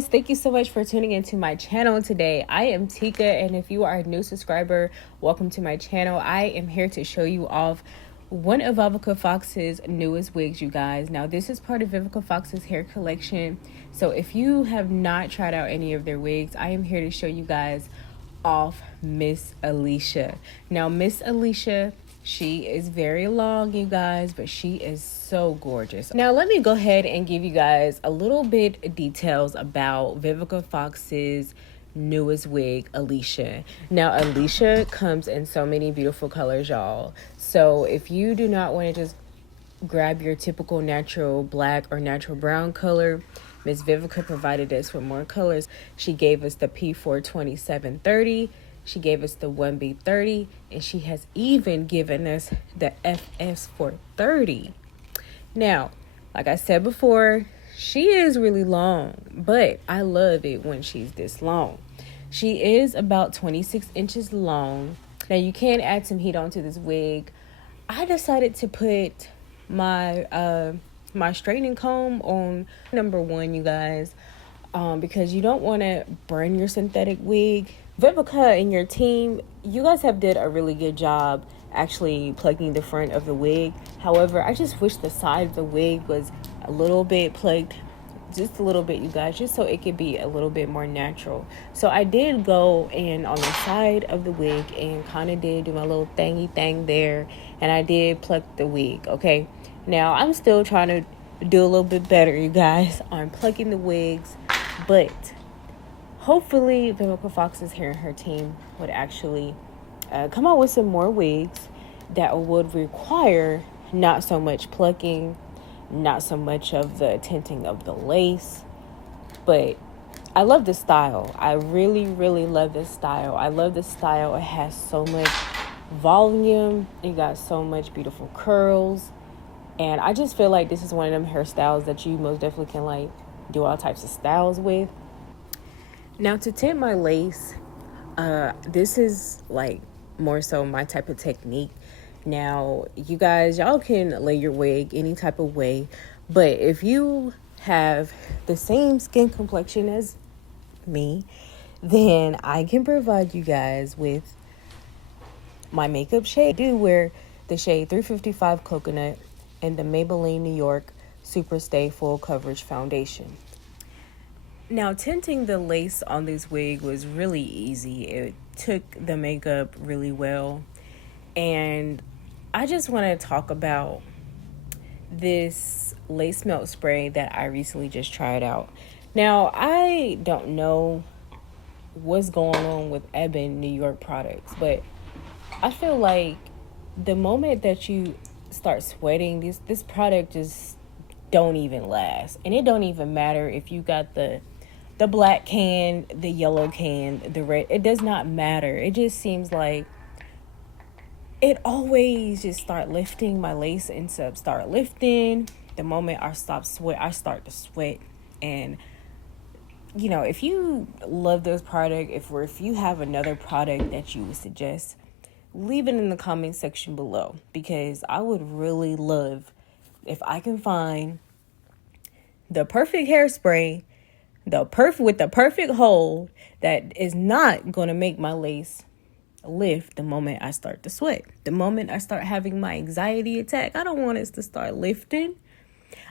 guys, thank you so much for tuning into my channel today. I am Tika, and if you are a new subscriber, welcome to my channel. I am here to show you off one of Vivica Fox's newest wigs, you guys. Now, this is part of Vivica Fox's hair collection, so if you have not tried out any of their wigs, I am here to show you guys off Miss ELISHA. Now, Miss ELISHA, she is very long, you guys, but she is so gorgeous. Now, let me go ahead and give you guys a little bit of details about Vivica Fox's newest wig, ELISHA. Now, ELISHA comes in so many beautiful colors, y'all. So if you do not want to just grab your typical natural black or natural brown color, Miss Vivica provided us with more colors. She gave us the P42730. She gave us the 1B30, and she has even given us the FS430. Now, like I said before, she is really long, but I love it when she's this long. She is about 26 inches long. Now, you can add some heat onto this wig. I decided to put my my straightening comb on number 1, you guys, because you don't want to burn your synthetic wig. Vivica and your team, you guys have did a really good job actually plugging the front of the wig. However, I just wish the side of the wig was a little bit plugged, just a little bit, you guys, just so it could be a little bit more natural. So I did go in on the side of the wig and kind of did do my little thingy thing there, and I did pluck the wig. Okay, now I'm still trying to do a little bit better, you guys, on plucking the wigs, but hopefully Vivica Fox's hair and her team would actually come out with some more wigs that would require not so much plucking, not so much of the tinting of the lace. But I love the style. I really love this style. I love the style. It has so much volume. It got so much beautiful curls. And I just feel like this is one of them hairstyles that you most definitely can like do all types of styles with. Now, to tint my lace, this is like more so my type of technique. Now, you guys, y'all can lay your wig any type of way, but if you have the same skin complexion as me, then I can provide you guys with my makeup shade. I do wear the shade 355 Coconut and the Maybelline New York Super Stay Full Coverage Foundation. Now, tinting the lace on this wig was really easy. It took the makeup really well. And I just want to talk about this lace melt spray that I recently just tried out. Now, I don't know what's going on with Ebin New York products, but I feel like the moment that you start sweating, this product just don't even last. And it don't even matter if you got the black can, the yellow can, the red. It does not matter. It just seems like it always just start lifting. My lace ends up start lifting. The moment I start to sweat. And you know, if you love this product, if you have another product that you would suggest, leave it in the comment section below, because I would really love if I can find the perfect hairspray, with the perfect hold that is not going to make my lace lift the moment I start to sweat. The moment I start having my anxiety attack, I don't want it to start lifting.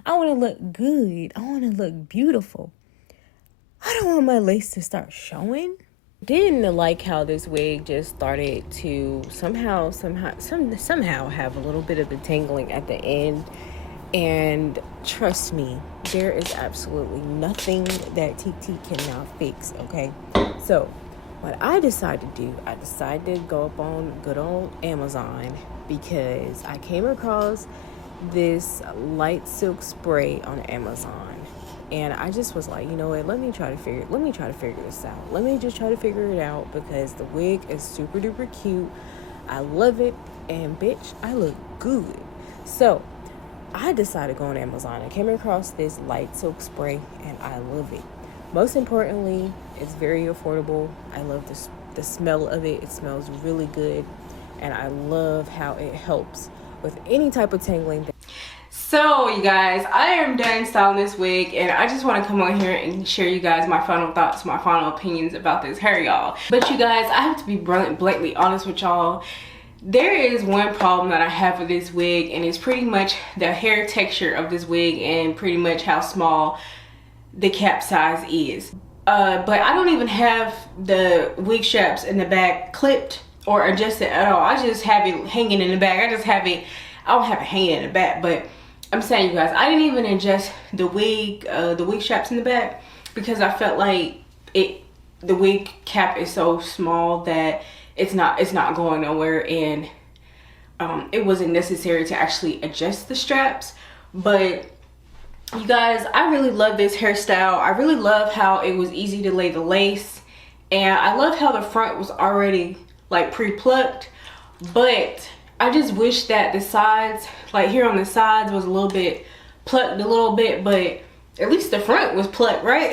I want to look good. I want to look beautiful. I don't want my lace to start showing. Didn't like how this wig just started to somehow have a little bit of the tangling at the end. And trust me, there is absolutely nothing that TT cannot fix, okay? So what I decided to do, I decided to go up on good old Amazon, because I came across this light silk spray on Amazon. And I just was like, you know what, let me try to figure this out. Let me just try to figure it out, because the wig is super duper cute. I love it, and bitch, I look good. So I decided to go on Amazon. I came across this light silk spray, and I love it. Most importantly, it's very affordable. I love the smell of it. It smells really good, and I love how it helps with any type of tangling. So you guys, I am done styling this wig, and I just want to come on here and share you guys my final thoughts, my final opinions about this hair, y'all. But you guys, I have to be blatantly honest with y'all. There is one problem that I have with this wig, and it's pretty much the hair texture of this wig and pretty much how small the cap size is. But I don't even have the wig straps in the back clipped or adjusted at all. I just have it hanging in the back. I don't have it hanging in the back, but I'm saying, you guys, I didn't even adjust the wig straps in the back because I felt like the wig cap is so small that it's not going nowhere, and it wasn't necessary to actually adjust the straps. But you guys, I really love this hairstyle. I really love how it was easy to lay the lace, and I love how the front was already like pre-plucked, but I just wish that the sides, like here on the sides, was a little bit plucked a little bit, but at least the front was plucked, right?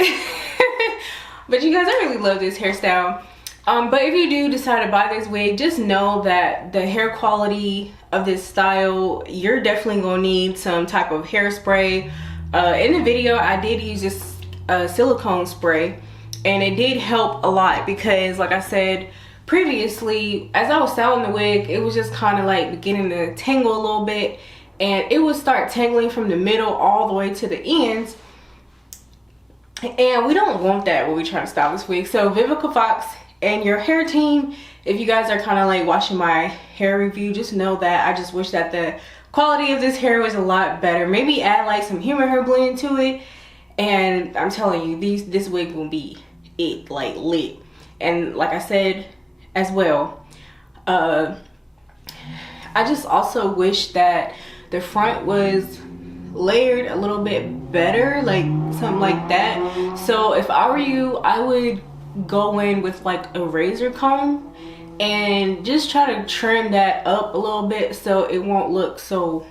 But you guys, I really love this hairstyle. But if you do decide to buy this wig, just know that the hair quality of this style, you're definitely gonna need some type of hairspray. In the video, I did use this silicone spray, and it did help a lot because, like I said previously, as I was styling the wig, it was just kind of like beginning to tangle a little bit, and it would start tangling from the middle all the way to the ends, and we don't want that when we try to style this wig. So Vivica Fox and your hair team, if you guys are kind of like watching my hair review, just know that I just wish that the quality of this hair was a lot better. Maybe add like some human hair blend to it, and I'm telling you, this wig will be like lit. And like I said as well, I just also wish that the front was layered a little bit better, like something like that. So if I were you, I would go in with like a razor comb and just try to trim that up a little bit so it won't look so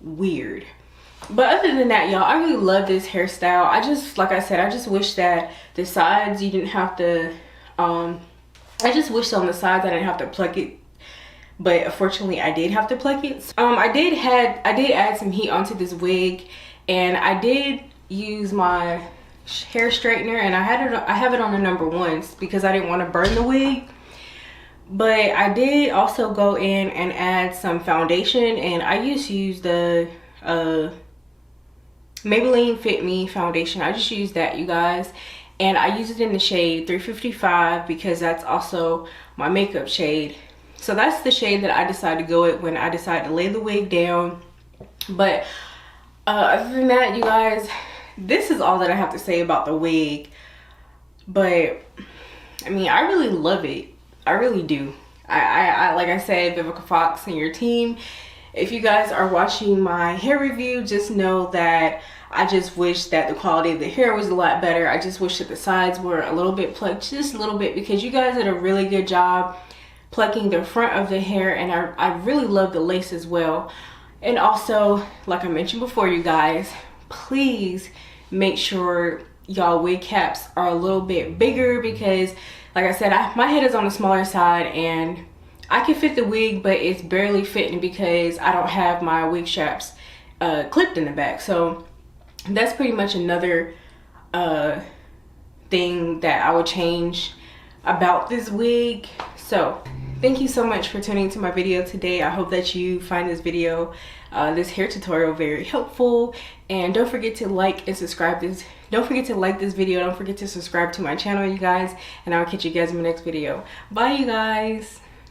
weird. But other than that, y'all, I really love this hairstyle. I just, like I said, I just wish that the sides, you didn't have to I just wish on the sides I didn't have to pluck it, but unfortunately I did have to pluck it. I did add some heat onto this wig, and I did use my hair straightener, and I have it on the number 1s because I didn't want to burn the wig. But I did also go in and add some foundation, and I used to use the Maybelline Fit Me foundation. I just used that, you guys, and I use it in the shade 355 because that's also my makeup shade. So that's the shade that I decided to go with when I decided to lay the wig down. But other than that, you guys, this is all that I have to say about the wig. But I mean, I really love it. I really do. I like I said, Vivica Fox and your team, if you guys are watching my hair review, just know that I just wish that the quality of the hair was a lot better. I just wish that the sides were a little bit plucked, just a little bit, because you guys did a really good job plucking the front of the hair, and I really love the lace as well. And also, like I mentioned before, you guys, please make sure y'all wig caps are a little bit bigger because, like I said, my head is on the smaller side, and I can fit the wig, but it's barely fitting because I don't have my wig straps clipped in the back. So that's pretty much another thing that I would change about this wig. So thank you so much for tuning into my video today. I hope that you find this video, this hair tutorial, very helpful. And don't forget to like and subscribe this. Don't forget to like this video. Don't forget to subscribe to my channel, you guys. And I'll catch you guys in my next video. Bye, you guys.